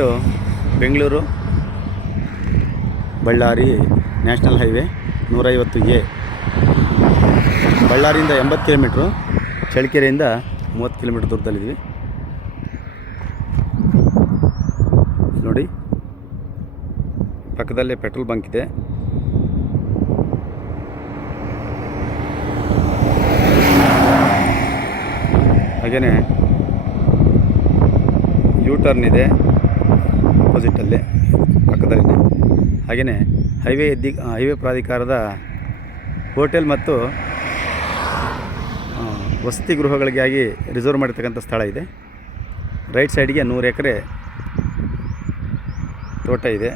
ಬಂದುಬಿಟ್ಟು Bengaluru Ballari national highway 150A. ಬಳ್ಳಾರಿಯಿಂದ 80 kilometre, ಚಳ್ಳಕೆರೆಯಿಂದ 30 ಕಿಲೋಮೀಟ್ರ್ ದೂರದಲ್ಲಿದ್ವಿ ನೋಡಿ. ಪಕ್ಕದಲ್ಲೇ ಪೆಟ್ರೋಲ್ ಬಂಕ್ ಇದೆ. ಹಾಗೆಯೇ ಯೂ ಟರ್ನ್ ಇದೆ ಅಪೋಸಿಟಲ್ಲೇ ಪಕ್ಕದಲ್ಲೇ. ಹಾಗೆಯೇ ಹೈವೇ ಪ್ರಾಧಿಕಾರದ ಹೋಟೆಲ್ ಮತ್ತು ವಸತಿ ಗೃಹಗಳಿಗಾಗಿ ರಿಸರ್ವ್ ಮಾಡಿರ್ತಕ್ಕಂಥ ಸ್ಥಳ ಇದೆ. ರೈಟ್ ಸೈಡ್ಗೆ 100 ಎಕರೆ ತೋಟ ಇದೆ.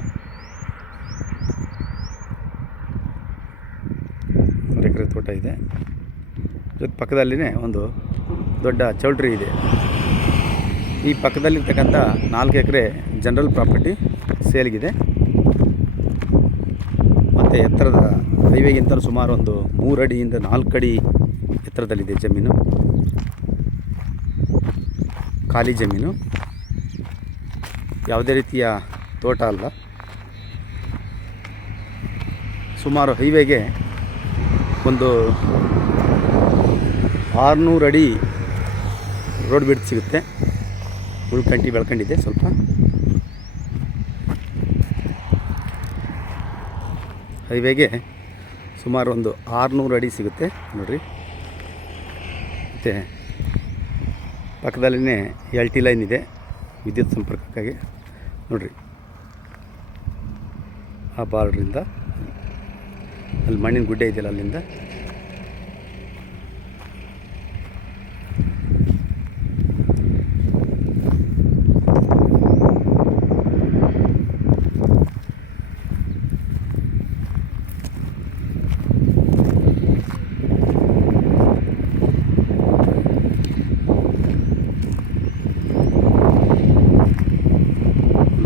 100 ಎಕರೆ ತೋಟ ಇದೆ. ಜೊತೆ ಪಕ್ಕದಲ್ಲಿನೇ ಒಂದು ದೊಡ್ಡ ಚೌಲ್ಟ್ರಿ ಇದೆ. ಈ ಪಕ್ಕದಲ್ಲಿರ್ತಕ್ಕಂಥ 4 ಎಕರೆ ಜನರಲ್ ಪ್ರಾಪರ್ಟಿ ಸೇಲ್ಗಿದೆ. ಮತ್ತು ಎತ್ತರದ ಹೈವೇಗಿಂತ ಸುಮಾರು ಒಂದು 3 ಅಡಿಯಿಂದ 4 ಅಡಿ ಎತ್ತರದಲ್ಲಿದೆ ಜಮೀನು. ಖಾಲಿ ಜಮೀನು, ಯಾವುದೇ ರೀತಿಯ ತೋಟ ಅಲ್ಲ. ಸುಮಾರು ಹೈವೇಗೆ ಒಂದು 600 ಅಡಿ ರೋಡ್ ಬಿಡ್ತು ಸಿಗುತ್ತೆ. ಉಳ್ಕಂಟಿ ಬೆಳ್ಕೊಂಡಿದೆ ಸ್ವಲ್ಪ. ಹೈವೇಗೆ ಸುಮಾರು ಒಂದು 600 ಅಡಿ ಸಿಗುತ್ತೆ ನೋಡಿರಿ. ಮತ್ತು ಪಕ್ಕದಲ್ಲೇ LT ಲೈನ್ ಇದೆ ವಿದ್ಯುತ್ ಸಂಪರ್ಕಕ್ಕಾಗಿ ನೋಡಿರಿ. ಆ ಬಾರ್ಡ್ರಿಂದ ಅಲ್ಲಿ ಮಣ್ಣಿನ ಗುಡ್ಡೆ ಇದೆಯಲ್ಲ, ಅಲ್ಲಿಂದ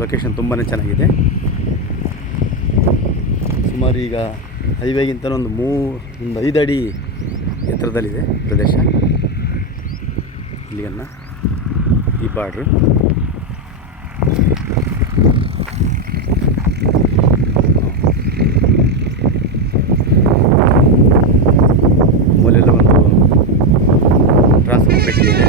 ಲೊಕೇಶನ್ ತುಂಬಾ ಚೆನ್ನಾಗಿದೆ. ಸುಮಾರು ಈಗ ಹೈವೇಗಿಂತ ಒಂದು 5 ಅಡಿ ಎತ್ತರದಲ್ಲಿದೆ ಪ್ರದೇಶ. ಇಲ್ಲಿಗನ್ನ ಈ ಬಾರ್ಡ್ರು ಮೂಲೆಲ್ಲ ಒಂದು ಟ್ರಾನ್ಸ್ಫರ್ ಪೆಟ್ಟಿ ಇದೆ.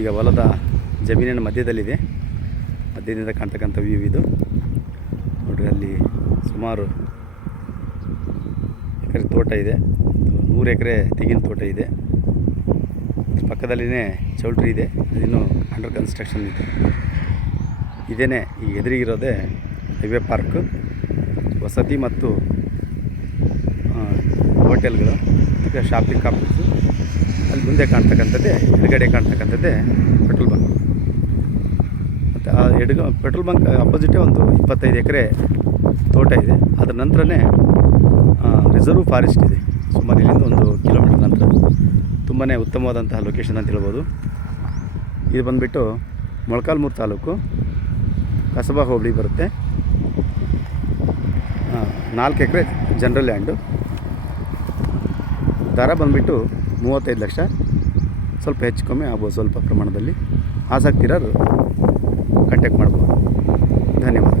ಈಗ ಹೊಲದ ಜಮೀನಿನ ಮಧ್ಯದಲ್ಲಿದೆ. ಮಧ್ಯದಿಂದ ಕಾಣ್ತಕ್ಕಂಥ ವ್ಯೂ ಇದು ನೋಡಿರಿ. ಅಲ್ಲಿ ಸುಮಾರು ಎಕರೆ ತೋಟ ಇದೆ. 100 ಎಕರೆ ತೆಂಗಿನ ತೋಟ ಇದೆ. ಪಕ್ಕದಲ್ಲಿನೇ ಚೌಲ್ಟ್ರಿ ಇದೆ, ಅದಿನ್ನೂ ಅಂಡರ್ ಕನ್ಸ್ಟ್ರಕ್ಷನ್ ಇದೆ. ಇದೇನೇ ಈ ಎದುರಿಗಿರೋದೇ ಹೈವೇ ಪಾರ್ಕ್, ವಸತಿ ಮತ್ತು ಹೋಟೆಲ್ಗಳು ಮತ್ತು ಶಾಪಿಂಗ್ ಕಾಂಪ್ಲೆಕ್ಸು. ಅಲ್ಲಿ ಮುಂದೆ ಕಾಣ್ತಕ್ಕಂಥದ್ದೇ, ಎಡಗಡೆ ಕಾಣ್ತಕ್ಕಂಥದ್ದೇ ಪೆಟ್ರೋಲ್ ಬಂಕ್. ಮತ್ತು ಆ ಪೆಟ್ರೋಲ್ ಬಂಕ್ ಅಪೋಸಿಟೇ ಒಂದು 25 ಎಕರೆ ತೋಟ ಇದೆ. ಅದರ ನಂತರನೇ ರಿಸರ್ವ್ ಫಾರೆಸ್ಟ್ ಇದೆ. ಸುಮಾರು ಇಲ್ಲಿಂದ 1 ಕಿಲೋಮೀಟರ್ ನಂತರ. ತುಂಬಾ ಉತ್ತಮವಾದಂತಹ ಲೊಕೇಶನ್ ಅಂತ ಹೇಳ್ಬೋದು. ಇದು ಬಂದುಬಿಟ್ಟು ಮೊಳಕಾಲ್ಮೂರು ತಾಲೂಕು, ಕಸಬಾ ಹೋಬಳಿ ಬರುತ್ತೆ. 4 ಎಕರೆ ಜನರಲ್ ಲ್ಯಾಂಡು. ದರ ಬಂದುಬಿಟ್ಟು 35 ಲಕ್ಷ. ಸ್ವಲ್ಪ ಹೆಚ್ಚು ಕಮ್ಮಿ ಆಗ್ಬೋದು ಸ್ವಲ್ಪ ಪ್ರಮಾಣದಲ್ಲಿ. ಆಸಕ್ತಿ ಇರೋರು ಕಾಂಟ್ಯಾಕ್ಟ್ ಮಾಡ್ಬೋದು. ಧನ್ಯವಾದ.